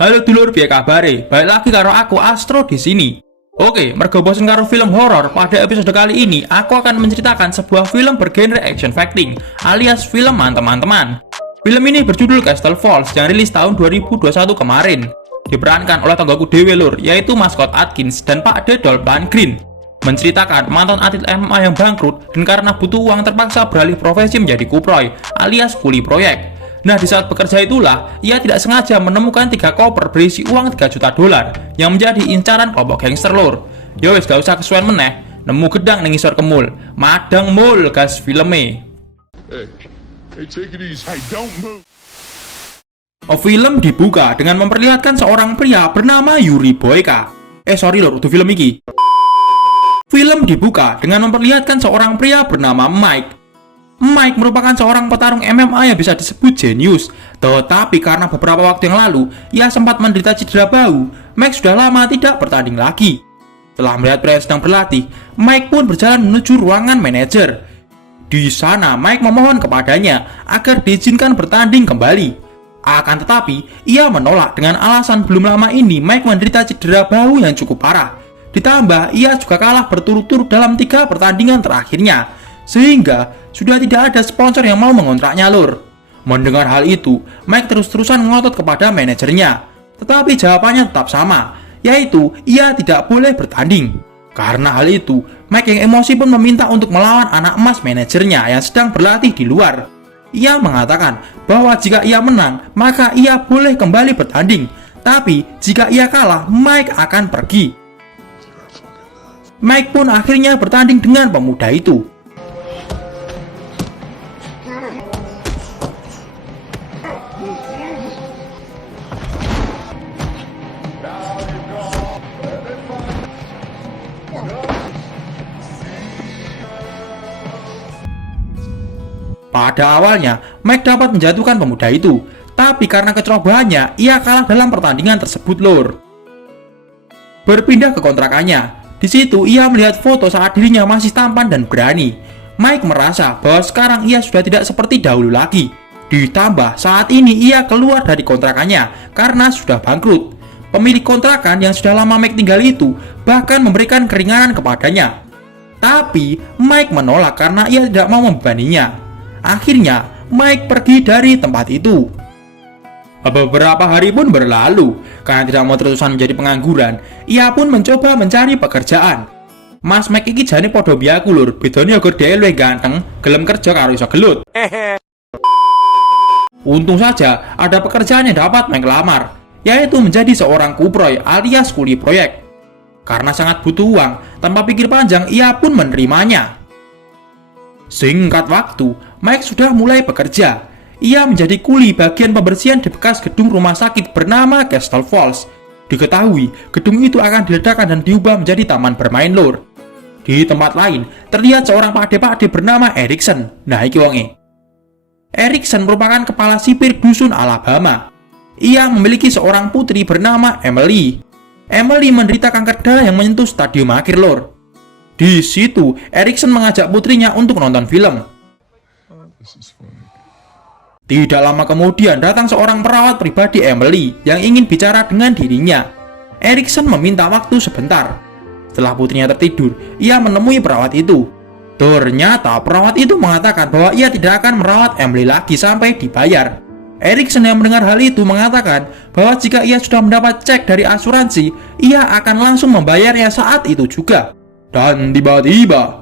Halo dulur, piye kabare? Balik lagi karo aku Astro di sini. Oke, mergo bosen karo film horor, pada episode kali ini aku akan menceritakan sebuah film bergenre action fighting alias film teman-teman. Film ini berjudul Castle Falls yang rilis tahun 2021 kemarin. Diperankan oleh tanggaku dewe lur, yaitu Maskot Atkins dan Pak Dedol Green. Menceritakan mantan atlet MMA yang bangkrut dan karena butuh uang terpaksa beralih profesi menjadi kuproy alias kuli proyek. Nah, di saat bekerja itulah, ia tidak sengaja menemukan 3 koper berisi uang 3 juta dolar yang menjadi incaran kelompok gangster lor. Yowes, gak usah kesuwen meneh, nemu gedang ning isor kemul. Madang mul gas filme. Take it easy. Hey, don't move. Film dibuka dengan memperlihatkan seorang pria bernama Yuri Boyka. Sorry lor, itu film iki. Film dibuka dengan memperlihatkan seorang pria bernama Mike. Mike merupakan seorang petarung MMA yang bisa disebut jenius. Tetapi karena beberapa waktu yang lalu, ia sempat menderita cedera bahu. Mike sudah lama tidak bertanding lagi. Setelah melihat pria sedang berlatih, Mike pun berjalan menuju ruangan manajer. Di sana, Mike memohon kepadanya agar diizinkan bertanding kembali. Akan tetapi, ia menolak dengan alasan belum lama ini Mike menderita cedera bahu yang cukup parah. Ditambah, ia juga kalah berturut-turut dalam 3 pertandingan terakhirnya. Sehingga sudah tidak ada sponsor yang mau mengontraknya lur. Mendengar hal itu, Mike terus-terusan ngotot kepada manajernya. Tetapi jawabannya tetap sama, yaitu ia tidak boleh bertanding. Karena hal itu, Mike yang emosi pun meminta untuk melawan anak emas manajernya yang sedang berlatih di luar. Ia mengatakan bahwa jika ia menang, maka ia boleh kembali bertanding. Tapi jika ia kalah, Mike akan pergi. Mike pun akhirnya bertanding dengan pemuda itu. Pada awalnya, Mike dapat menjatuhkan pemuda itu, tapi karena kecerobohannya, ia kalah dalam pertandingan tersebut lor. Berpindah ke kontrakannya, di situ ia melihat foto saat dirinya masih tampan dan berani. Mike merasa bahwa sekarang ia sudah tidak seperti dahulu lagi. Ditambah saat ini ia keluar dari kontrakannya karena sudah bangkrut. Pemilik kontrakan yang sudah lama Mike tinggal itu bahkan memberikan keringanan kepadanya. Tapi Mike menolak karena ia tidak mau membebaninya. Akhirnya, Mike pergi dari tempat itu. Beberapa hari pun berlalu. Karena tidak mau terusan menjadi pengangguran, ia pun mencoba mencari pekerjaan. Mas Mike iki jane padha biaku lur, bedane agar dhewe luwih ganteng, gelem kerja karo iso gelut. Untung saja ada pekerjaan yang dapat Mike lamar, yaitu menjadi seorang kuproy alias kuli proyek. Karena sangat butuh uang, tanpa pikir panjang ia pun menerimanya. Singkat waktu, Mike sudah mulai bekerja. Ia menjadi kuli bagian pembersihan di bekas gedung rumah sakit bernama Castle Falls. Diketahui, gedung itu akan diledakkan dan diubah menjadi taman bermain lor. Di tempat lain, terlihat seorang pakde-pakde bernama Erikson. Nah, iki wonge. Erikson merupakan kepala sipir dusun Alabama. Ia memiliki seorang putri bernama Emily. Emily menderita kanker darah yang menyentuh stadium akhir lor. Di situ, Erikson mengajak putrinya untuk nonton film. Tidak lama kemudian datang seorang perawat pribadi Emily yang ingin bicara dengan dirinya. Erikson meminta waktu sebentar. Setelah putrinya tertidur, ia menemui perawat itu. Ternyata perawat itu mengatakan bahwa ia tidak akan merawat Emily lagi sampai dibayar. Erikson yang mendengar hal itu mengatakan bahwa jika ia sudah mendapat cek dari asuransi, ia akan langsung membayarnya saat itu juga. Dan tiba-tiba,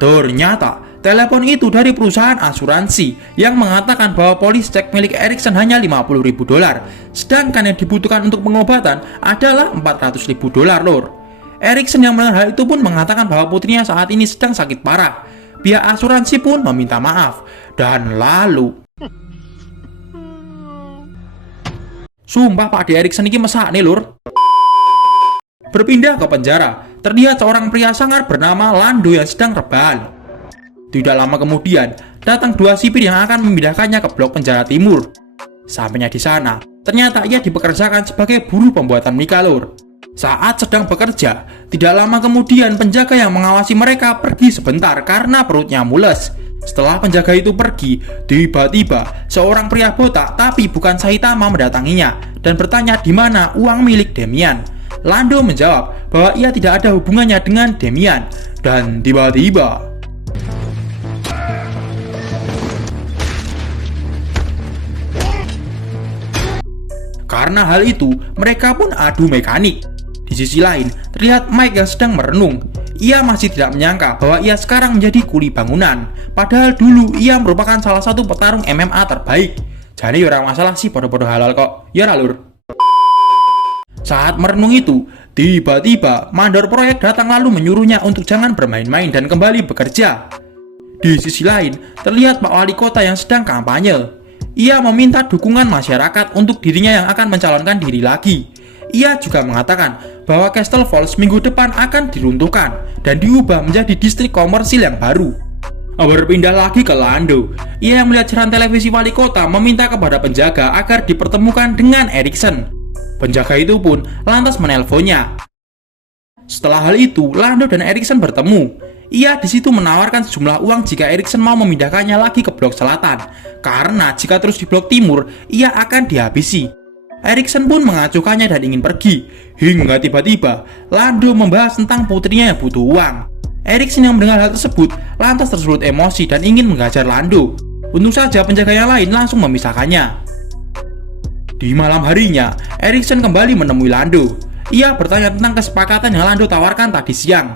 ternyata telepon itu dari perusahaan asuransi yang mengatakan bahwa polis cek milik Erikson hanya 50.000 dolar, sedangkan yang dibutuhkan untuk pengobatan adalah 400.000 dolar lor. Erikson yang mendengar hal itu pun mengatakan bahwa putrinya saat ini sedang sakit parah. Pihak asuransi pun meminta maaf, dan lalu sumpah Pak De Erikson ini mesak nih lur. Berpindah ke penjara, terlihat seorang pria sangar bernama Lando yang sedang rebahan. Tidak lama kemudian, datang 2 sipir yang akan memindahkannya ke blok penjara timur. Sampainya di sana, ternyata ia dipekerjakan sebagai buruh pembuatan mie lur. Saat sedang bekerja, tidak lama kemudian penjaga yang mengawasi mereka pergi sebentar karena perutnya mules. Setelah penjaga itu pergi, tiba-tiba seorang pria botak tapi bukan Saitama mendatanginya dan bertanya di mana uang milik Damian. Lando menjawab bahwa ia tidak ada hubungannya dengan Damian, dan tiba-tiba karena hal itu, mereka pun adu mekanik. Di sisi lain, terlihat Mike yang sedang merenung. Ia masih tidak menyangka bahwa ia sekarang menjadi kuli bangunan. Padahal dulu ia merupakan salah satu petarung MMA terbaik. Jadi orang masalah sih podo-podo halal kok. Ya Lur. Saat merenung itu, tiba-tiba mandor proyek datang lalu menyuruhnya untuk jangan bermain-main dan kembali bekerja. Di sisi lain, terlihat Pak Wali Kota yang sedang kampanye. Ia meminta dukungan masyarakat untuk dirinya yang akan mencalonkan diri lagi. Ia juga mengatakan bahwa Castle Falls minggu depan akan diruntuhkan dan diubah menjadi distrik komersil yang baru. Berpindah lagi ke Lando, ia yang melihat siaran televisi wali kota meminta kepada penjaga agar dipertemukan dengan Erikson. Penjaga itu pun lantas menelponnya. Setelah hal itu, Lando dan Erikson bertemu. Ia di situ menawarkan sejumlah uang jika Erikson mau memindahkannya lagi ke blok selatan, karena jika terus di blok timur, ia akan dihabisi. Erikson pun mengacuhkannya dan ingin pergi, hingga tiba-tiba Lando membahas tentang putrinya yang butuh uang. Erikson yang mendengar hal tersebut lantas tersulut emosi dan ingin menghajar Lando. Untung saja penjaga yang lain langsung memisahkannya. Di malam harinya, Erikson kembali menemui Lando. Ia bertanya tentang kesepakatan yang Lando tawarkan tadi siang.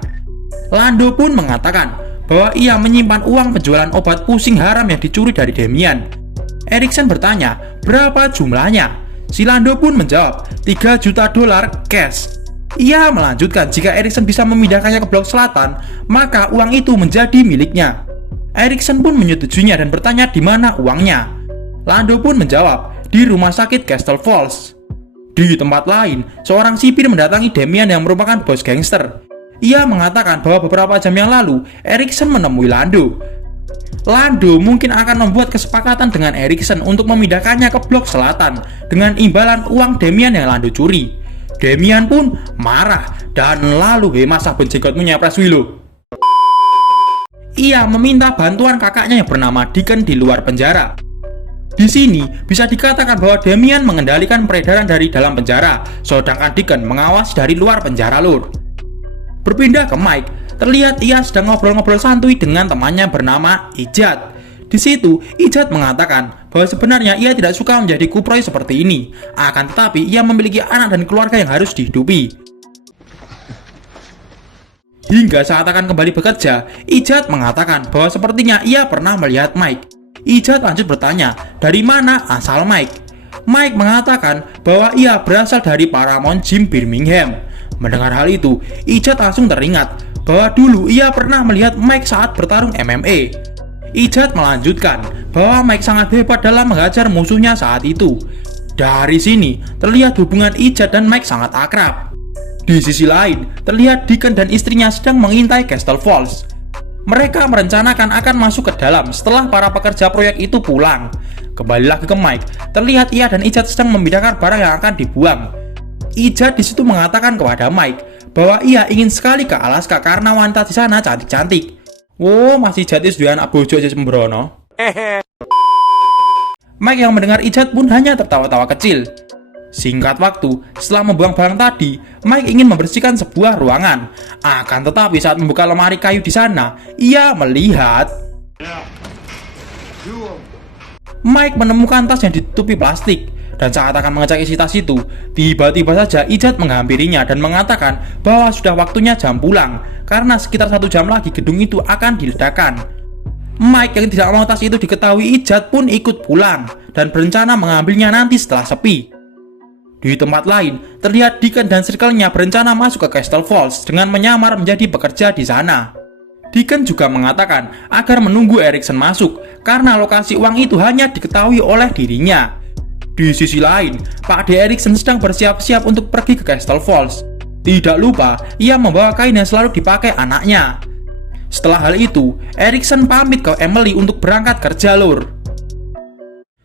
Lando pun mengatakan bahwa ia menyimpan uang penjualan obat pusing haram yang dicuri dari Damian. Erikson bertanya berapa jumlahnya. Si Lando pun menjawab 3 juta dolar cash. Ia melanjutkan jika Erikson bisa memindahkannya ke blok selatan, maka uang itu menjadi miliknya. Erikson pun menyetujuinya dan bertanya di mana uangnya. Lando pun menjawab di rumah sakit Castle Falls. Di tempat lain, seorang sipir mendatangi Damian yang merupakan bos gangster. Ia mengatakan bahwa beberapa jam yang lalu Erikson menemui Lando. Lando mungkin akan membuat kesepakatan dengan Erikson untuk memindahkannya ke blok selatan dengan imbalan uang Damian yang Lando curi. Damian pun marah dan lalu masa benjekotmu nyapres Willow. Ia meminta bantuan kakaknya yang bernama Deacon di luar penjara. Di sini bisa dikatakan bahwa Damian mengendalikan peredaran dari dalam penjara, sedangkan Deacon mengawasi dari luar penjara Lur. Berpindah ke Mike, terlihat ia sedang ngobrol-ngobrol santuy dengan temannya bernama Ijat. Di situ, Ijat mengatakan bahwa sebenarnya ia tidak suka menjadi kuproy seperti ini. Akan tetapi, ia memiliki anak dan keluarga yang harus dihidupi. Hingga saat akan kembali bekerja, Ijat mengatakan bahwa sepertinya ia pernah melihat Mike. Ijat lanjut bertanya, dari mana asal Mike? Mike mengatakan bahwa ia berasal dari Paramount Gym Birmingham. Mendengar hal itu, Ijat langsung teringat bahwa dulu ia pernah melihat Mike saat bertarung MMA. Ijat melanjutkan bahwa Mike sangat hebat dalam menghajar musuhnya saat itu. Dari sini, terlihat hubungan Ijat dan Mike sangat akrab. Di sisi lain, terlihat Deacon dan istrinya sedang mengintai Castle Falls. Mereka merencanakan akan masuk ke dalam setelah para pekerja proyek itu pulang. Kembali lagi ke Mike, terlihat ia dan Ijat sedang memindahkan barang yang akan dibuang. Ijat di situ mengatakan kepada Mike bahwa ia ingin sekali ke Alaska karena wanita di sana cantik-cantik. Oh, masih jadis duwe anak bojo aja sembrono. Mike yang mendengar Ijat pun hanya tertawa-tawa kecil. Singkat waktu, setelah membuang barang tadi, Mike ingin membersihkan sebuah ruangan. Akan tetapi saat membuka lemari kayu di sana, ia melihat Mike menemukan tas yang ditutupi plastik. Dan saat akan mengecek isi tas itu, tiba-tiba saja Ijat menghampirinya dan mengatakan bahwa sudah waktunya jam pulang, karena sekitar 1 jam lagi gedung itu akan diledakkan. Mike yang tidak mau tas itu diketahui Ijat pun ikut pulang, dan berencana mengambilnya nanti setelah sepi. Di tempat lain, terlihat Deacon dan circle-nya berencana masuk ke Castle Falls dengan menyamar menjadi pekerja di sana. Deacon juga mengatakan agar menunggu Erikson masuk, karena lokasi uang itu hanya diketahui oleh dirinya. Di sisi lain, Pak D. Erikson sedang bersiap-siap untuk pergi ke Castle Falls. Tidak lupa, ia membawa kain yang selalu dipakai anaknya. Setelah hal itu, Erikson pamit ke Emily untuk berangkat kerja Lur.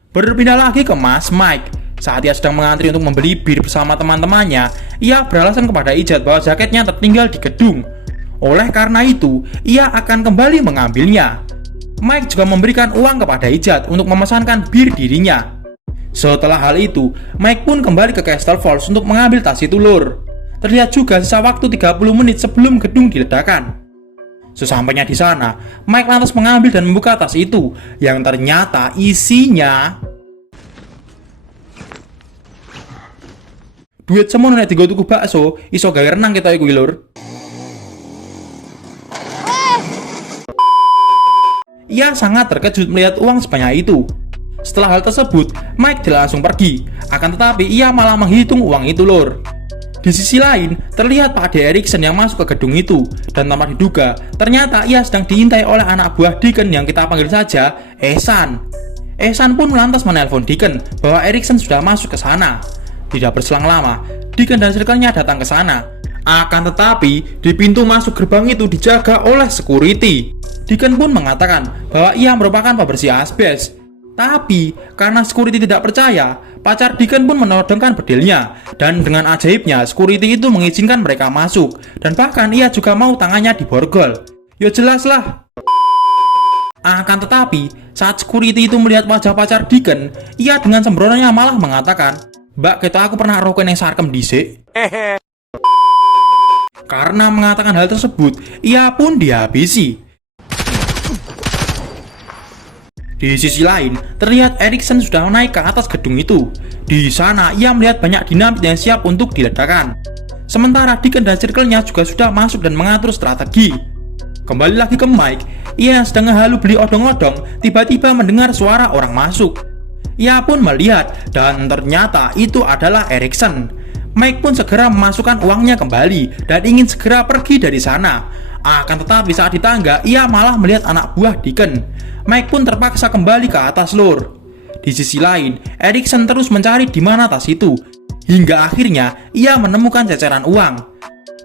Berpindah lagi ke Mas Mike. Saat ia sedang mengantri untuk membeli bir bersama teman-temannya, ia beralasan kepada Ijat bahwa jaketnya tertinggal di gedung. Oleh karena itu, ia akan kembali mengambilnya. Mike juga memberikan uang kepada Ijaz untuk memesankan bir dirinya. Setelah hal itu, Mike pun kembali ke Castle Falls untuk mengambil tas itu, lur. Terlihat juga sisa waktu 30 menit sebelum gedung diledakkan. Sesampainya di sana, Mike lantas mengambil dan membuka tas itu, yang ternyata isinya duit semono nek digo tuku bakso, iso gawe renang kita iku, lur. Ia sangat terkejut melihat uang sebanyak itu. Setelah hal tersebut, Mike langsung pergi. Akan tetapi ia malah menghitung uang itu, lur. Di sisi lain, terlihat Pak D. Erikson yang masuk ke gedung itu. Dan tanpa diduga, ternyata ia sedang diintai oleh anak buah Deacon yang kita panggil saja Ehsan. Ehsan pun lantas menelpon Deacon bahwa Erikson sudah masuk ke sana. Tidak berselang lama, Deacon dan circle-nya datang ke sana. Akan tetapi, di pintu masuk gerbang itu dijaga oleh security. Deacon pun mengatakan bahwa ia merupakan pembersih asbes. Tapi, karena security tidak percaya, pacar Deacon pun menodongkan bedilnya. Dan dengan ajaibnya, security itu mengizinkan mereka masuk. Dan bahkan ia juga mau tangannya diborgol. Ya jelas lah. Akan tetapi, saat security itu melihat wajah pacar Deacon, ia dengan sembrononya malah mengatakan, "Mbak, kita aku pernah roken yang sarkem dhisik." Karena mengatakan hal tersebut, ia pun dihabisi. Di sisi lain, terlihat Erikson sudah naik ke atas gedung itu. Di sana, ia melihat banyak dinamit yang siap untuk diledakkan. Sementara Deacon dan circle-nya juga sudah masuk dan mengatur strategi. Kembali lagi ke Mike, ia yang sedang ngehalu beli odong-odong, tiba-tiba mendengar suara orang masuk. Ia pun melihat, dan ternyata itu adalah Erikson. Mike pun segera memasukkan uangnya kembali, dan ingin segera pergi dari sana. Akan tetapi saat di tangga, ia malah melihat anak buah Deacon. Mike pun terpaksa kembali ke atas, lur. Di sisi lain, Erikson terus mencari di mana tas itu. Hingga akhirnya, ia menemukan ceceran uang.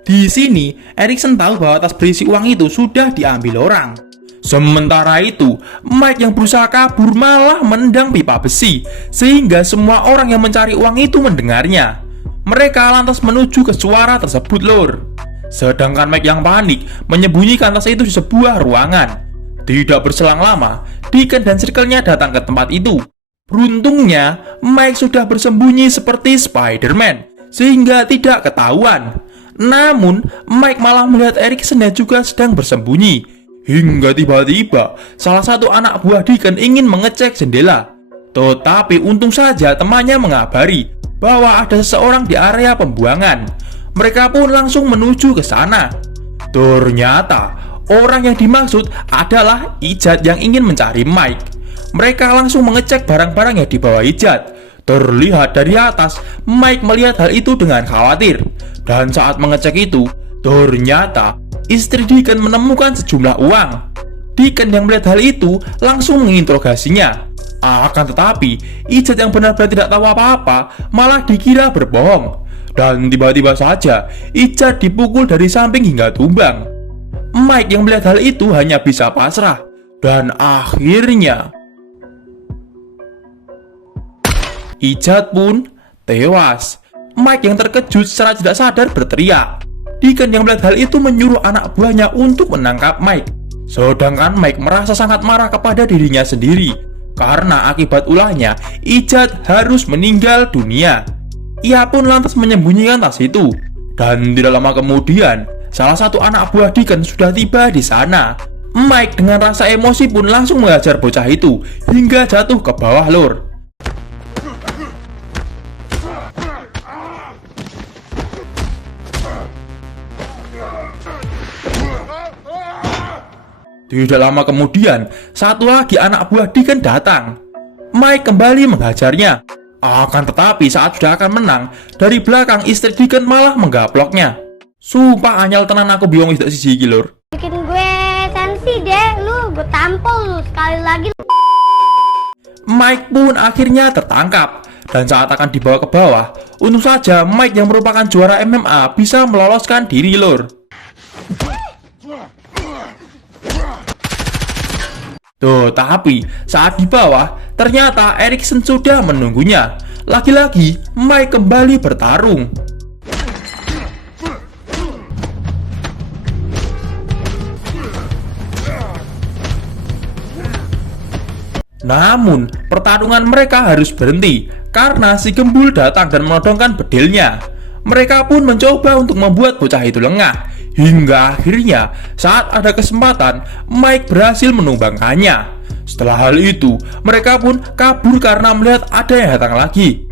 Di sini, Erikson tahu bahwa tas berisi uang itu sudah diambil orang. Sementara itu, Mike yang berusaha kabur malah menendang pipa besi, sehingga semua orang yang mencari uang itu mendengarnya. Mereka lantas menuju ke suara tersebut, lur. Sedangkan Mike yang panik menyembunyikan tas itu di sebuah ruangan. Tidak berselang lama, Deacon dan circle-nya datang ke tempat itu. Beruntungnya, Mike sudah bersembunyi seperti Spider-Man, sehingga tidak ketahuan. Namun, Mike malah melihat Erikson yang juga sedang bersembunyi. Hingga tiba-tiba, salah satu anak buah Deacon ingin mengecek jendela. Tetapi untung saja temannya mengabari bahwa ada seseorang di area pembuangan. Mereka pun langsung menuju ke sana. Ternyata, orang yang dimaksud adalah Ijaz yang ingin mencari Mike. Mereka langsung mengecek barang-barang yang dibawa Ijaz. Terlihat dari atas, Mike melihat hal itu dengan khawatir. Dan saat mengecek itu, ternyata istri Deacon menemukan sejumlah uang. Deacon yang melihat hal itu langsung menginterogasinya. Akan tetapi, Ijaz yang benar-benar tidak tahu apa-apa malah dikira berbohong. Dan tiba-tiba saja, Ijaz dipukul dari samping hingga tumbang. Mike yang melihat hal itu hanya bisa pasrah. Dan akhirnya Ijaz pun tewas. Mike yang terkejut secara tidak sadar berteriak. Deacon yang melihat hal itu menyuruh anak buahnya untuk menangkap Mike. Sedangkan Mike merasa sangat marah kepada dirinya sendiri. Karena akibat ulahnya, Ijaz harus meninggal dunia. Ia pun lantas menyembunyikan tas itu. Dan tidak lama kemudian, salah satu anak buah Deacon sudah tiba di sana. Mike dengan rasa emosi pun langsung menghajar bocah itu hingga jatuh ke bawah, lur. Tidak lama kemudian, satu lagi anak buah Deacon datang. Mike kembali menghajarnya. Akan tetapi saat sudah akan menang, dari belakang istri Deacon malah menggaploknya. Sumpah anyal tenan aku bingung tidak siji iki, lur. Bikin gue sensi deh, gue tampol lu sekali lagi. Mike pun akhirnya tertangkap. Dan saat akan dibawa ke bawah, untung saja Mike yang merupakan juara MMA bisa meloloskan diri, lur. Tuh, tapi saat di bawah, ternyata Erikson sudah menunggunya. Lagi-lagi, Mike kembali bertarung. Namun, pertarungan mereka harus berhenti karena si gembul datang dan menodongkan bedilnya. Mereka pun mencoba untuk membuat bocah itu lengah. Hingga akhirnya, saat ada kesempatan, Mike berhasil menumbangkannya. Setelah hal itu, mereka pun kabur karena melihat ada yang datang lagi.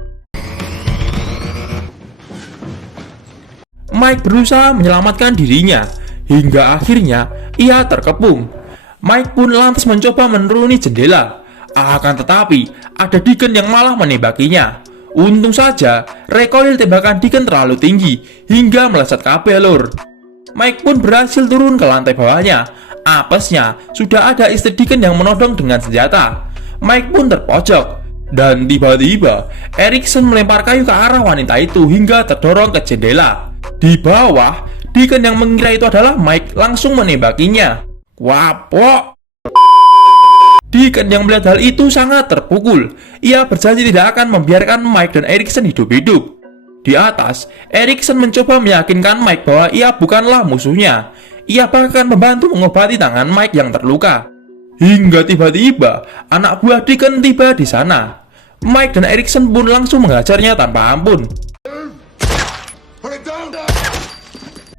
Mike berusaha menyelamatkan dirinya. Hingga akhirnya, ia terkepung. Mike pun lantas mencoba menuruni jendela. Akan tetapi, ada Deacon yang malah menembakinya. Untung saja, recoil tembakan Deacon terlalu tinggi hingga meleset kabel lur. Mike pun berhasil turun ke lantai bawahnya. Apesnya, sudah ada istri Deacon yang menodong dengan senjata. Mike pun terpojok. Dan tiba-tiba, Erikson melempar kayu ke arah wanita itu hingga terdorong ke jendela. Di bawah, Deacon yang mengira itu adalah Mike langsung menembakinya. Wapok! Deacon yang melihat hal itu sangat terpukul. Ia berjanji tidak akan membiarkan Mike dan Erikson hidup-hidup. Di atas, Erikson mencoba meyakinkan Mike bahwa ia bukanlah musuhnya. Ia bahkan membantu mengobati tangan Mike yang terluka. Hingga tiba-tiba, anak buah Deacon tiba di sana. Mike dan Erikson pun langsung menghajarnya tanpa ampun.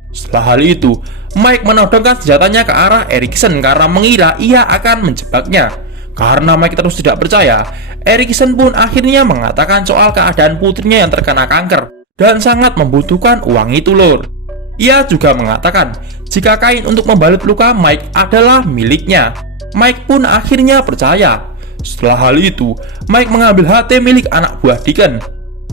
Setelah hal itu, Mike menodongkan senjatanya ke arah Erikson karena mengira ia akan menjebaknya. Karena Mike terus tidak percaya, Erikson pun akhirnya mengatakan soal keadaan putrinya yang terkena kanker dan sangat membutuhkan uang itu lur. Ia juga mengatakan jika kain untuk membalut luka Mike adalah miliknya. Mike pun akhirnya percaya. Setelah hal itu, Mike mengambil HT milik anak buah Deacon.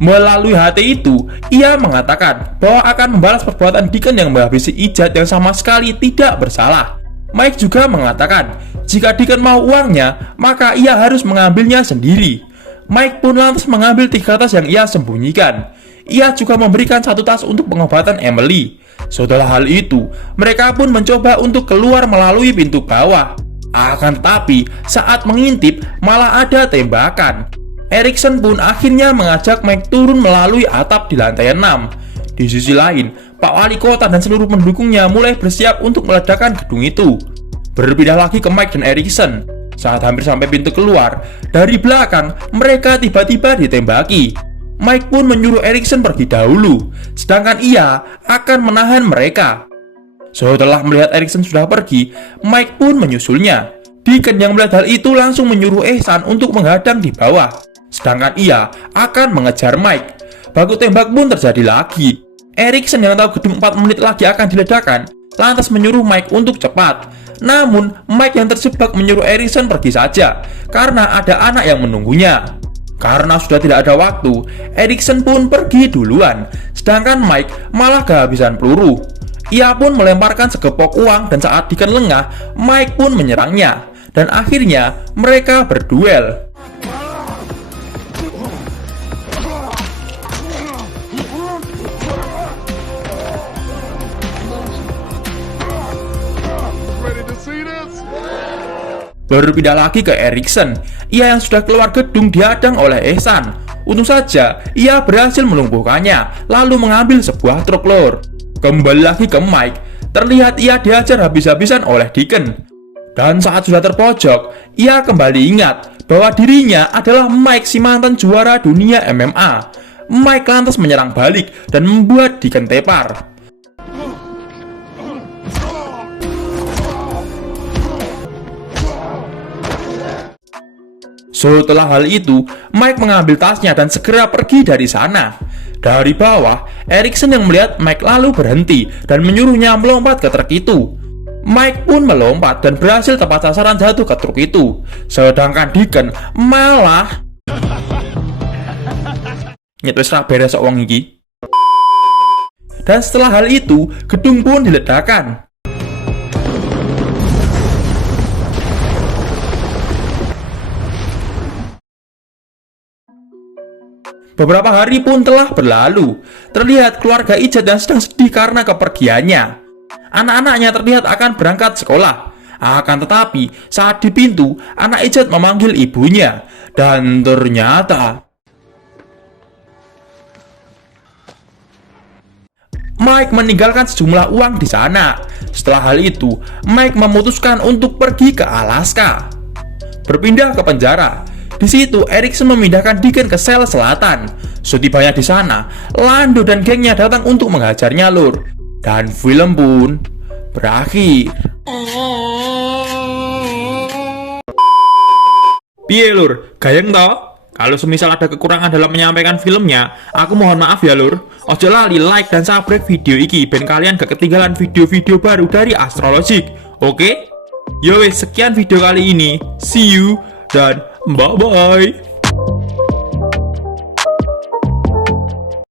Melalui HT itu, ia mengatakan bahwa akan membalas perbuatan Deacon yang menghabisi Ijaz yang sama sekali tidak bersalah. Mike juga mengatakan, jika Deacon mau uangnya, maka ia harus mengambilnya sendiri. Mike pun lantas mengambil 3 tas yang ia sembunyikan. Ia juga memberikan 1 tas untuk pengobatan Emily. Setelah hal itu, mereka pun mencoba untuk keluar melalui pintu bawah. Akan tetapi, saat mengintip, malah ada tembakan. Erikson pun akhirnya mengajak Mike turun melalui atap di lantai 6. Di sisi lain, Pak Wali Kota dan seluruh pendukungnya mulai bersiap untuk meledakkan gedung itu. Berpindah lagi ke Mike dan Erikson. Saat hampir sampai pintu keluar, dari belakang mereka tiba-tiba ditembaki. Mike pun menyuruh Erikson pergi dahulu, sedangkan ia akan menahan mereka. Setelah melihat Erikson sudah pergi, Mike pun menyusulnya. Deacon yang melihat hal itu langsung menyuruh Ehsan untuk menghadang di bawah, sedangkan ia akan mengejar Mike. Baku tembak pun terjadi lagi. Erikson yang tahu gedung 4 menit lagi akan diledakkan, lantas menyuruh Mike untuk cepat. Namun, Mike yang terjebak menyuruh Erikson pergi saja, karena ada anak yang menunggunya. Karena sudah tidak ada waktu, Erikson pun pergi duluan, sedangkan Mike malah kehabisan peluru. Ia pun melemparkan segepok uang dan saat Deacon lengah, Mike pun menyerangnya. Dan akhirnya, mereka berduel. Berpindah lagi ke Erikson. Ia yang sudah keluar gedung dihadang oleh Ehsan. Untung saja ia berhasil melumpuhkannya, lalu mengambil sebuah truk lor. Kembali lagi ke Mike. Terlihat ia dihajar habis-habisan oleh Deacon. Dan saat sudah terpojok, ia kembali ingat bahwa dirinya adalah Mike si mantan juara dunia MMA. Mike lantas menyerang balik dan membuat Deacon tepar. Setelah hal itu, Mike mengambil tasnya dan segera pergi dari sana. Dari bawah, Erikson yang melihat Mike lalu berhenti dan menyuruhnya melompat ke truk itu. Mike pun melompat dan berhasil tepat sasaran jatuh ke truk itu. Sedangkan Deacon malah wis ra beres sok wong iki. Dan setelah hal itu, gedung pun diledakkan. Beberapa hari pun telah berlalu. Terlihat keluarga Ijaz yang sedang sedih karena kepergiannya. Anak-anaknya terlihat akan berangkat sekolah. Akan tetapi, saat di pintu, anak Ijaz memanggil ibunya. Dan ternyata Mike meninggalkan sejumlah uang di sana. Setelah hal itu, Mike memutuskan untuk pergi ke Alaska. berpindah ke penjara. Di situ, Erikson memindahkan Deacon ke sel selatan. Setibanya di sana, Lando dan gengnya datang untuk menghajarnya, Lur. Dan film pun berakhir. Piye, Lur? Gayeng toh? Kalau semisal ada kekurangan dalam menyampaikan filmnya, aku mohon maaf ya, Lur. Ojo lali like dan subscribe video iki ben kalian gak ketinggalan video-video baru dari Astrologic. Oke? Yo wes, sekian video kali ini. See you dan bye-bye.